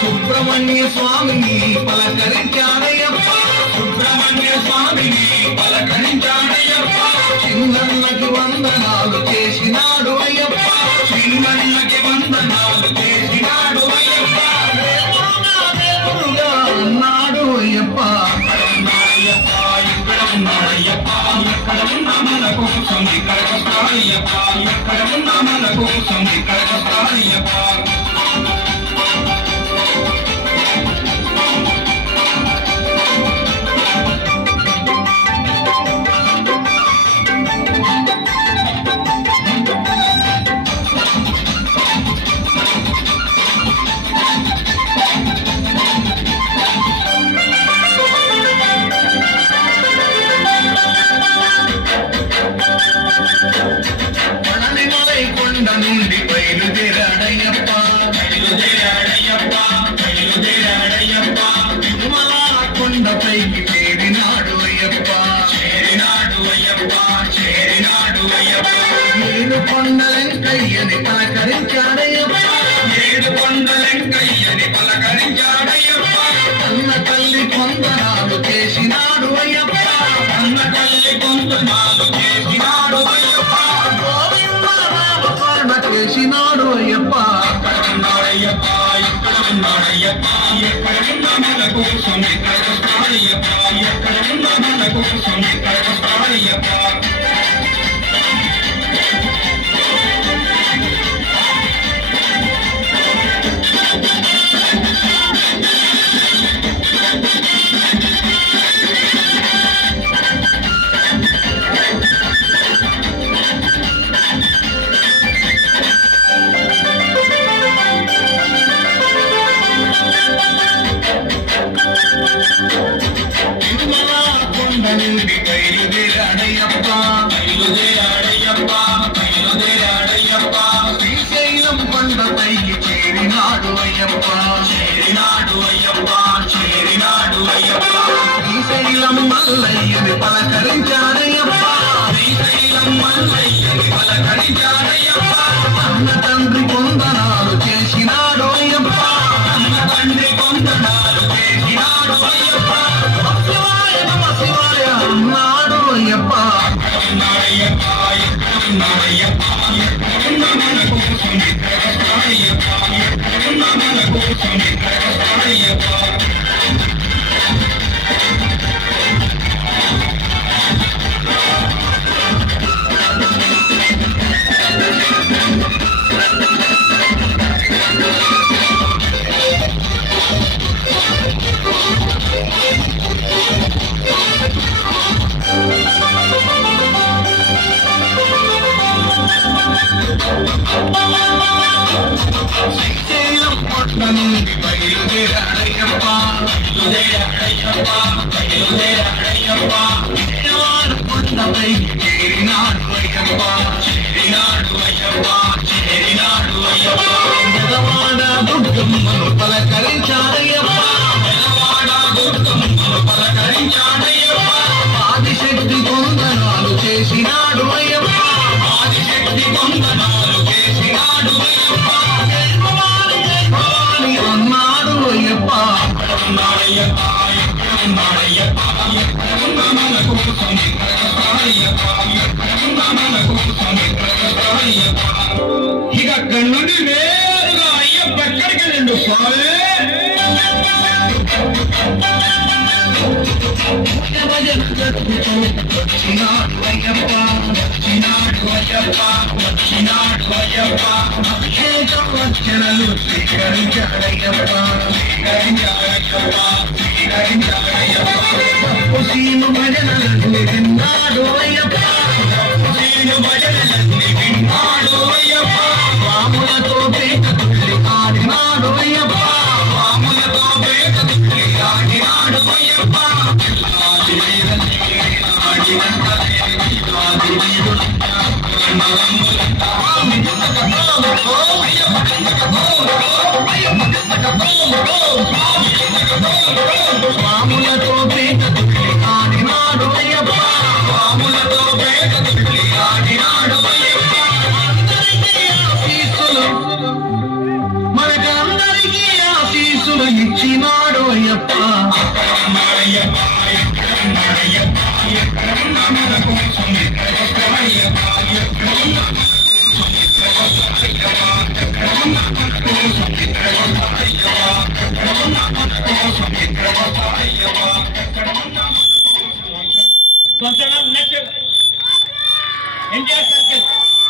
సుబ్రహ్మణ్య స్వామిని పలకరించాడయ్యప్ప సుబ్రహ్మణ్య స్వామిని పలకరించాడయ్యప్ప చిన్నన్నకి వందనాలు చేసినాడు అయ్యప్ప చిన్నన్నకి వందనాలు చేసినాడు అయ్యప్ప దేవుడుగా అన్నాడు అయ్యప్ప అక్కడ ఉన్నాడయ్యప్ప ఎక్కడ ఉన్నా మన కోసం ఇక్కడికి వస్తాడయ్యప్ప ఎక్కడ ఉన్నా మన కోసం ఇక్కడికి వస్తాడయ్యప్ప నుండి బయలుదేరాడయ్యప్ప తిరుమల కొండపైకి చేరినాడు అయ్యప్ప ఏడు కొండలెంకయ్యని పలకరించాడయ్యప్ప అన్న తల్లి కొందనాలు చేసినాడు అయ్యప్ప చేసినాడు అయ్యప్ప అక్కడ ఉన్నాడయ్యప్ప ఇక్కడ ఉన్నాడయ్యప్ప ఎక్కడ ఉన్నా మన కోసం ఇక్కడికి వస్తాడయ్యప్ప ఎక్కడ ఉన్నా మన కోసం ఇక్కడికి వస్తాడయ్యప్ప నుండి బయలుదేరాడయ్యప్ప శ్రీశైలం కొండపైకి చేరినాడు అయ్యప్ప శ్రీశైలం మల్లయ్యని పలకరించాడయ్యప్ప అన్న తండ్రి కొందనాలు చేసినాడు అయ్యప్ప అన్నాడు అయ్యప్ప శ్రీశైలం పొట్ల నుండి బయలుదేరాడయ్యప్ప బయలుదేరాడయ్యప్ప విజయవాడ కొండపై చేరినాడు అయ్యప్ప చేరినాడు అయ్యప్ప పెదవాడ దుర్గమ్మను పలకరించాడయ్యప్ప ఆదిశక్తి కొందనాలు చేసినాడు అయ్యప్ప అన్నాడు అయ్యప్ప ఇక అక్కడి నుండి నేరుగా అయ్యప్ప ఎక్కడికి వెళ్ళండు స్వామి వచ్చినాడు అయ్యప్ప అభిషేకం అర్చనలు స్వీకరించాడయ్యప్ప సీను భజనలను విన్నాడు అయ్యప్ప రాములతో పేట తుల్లి ఆడినాడు అయ్యప్ప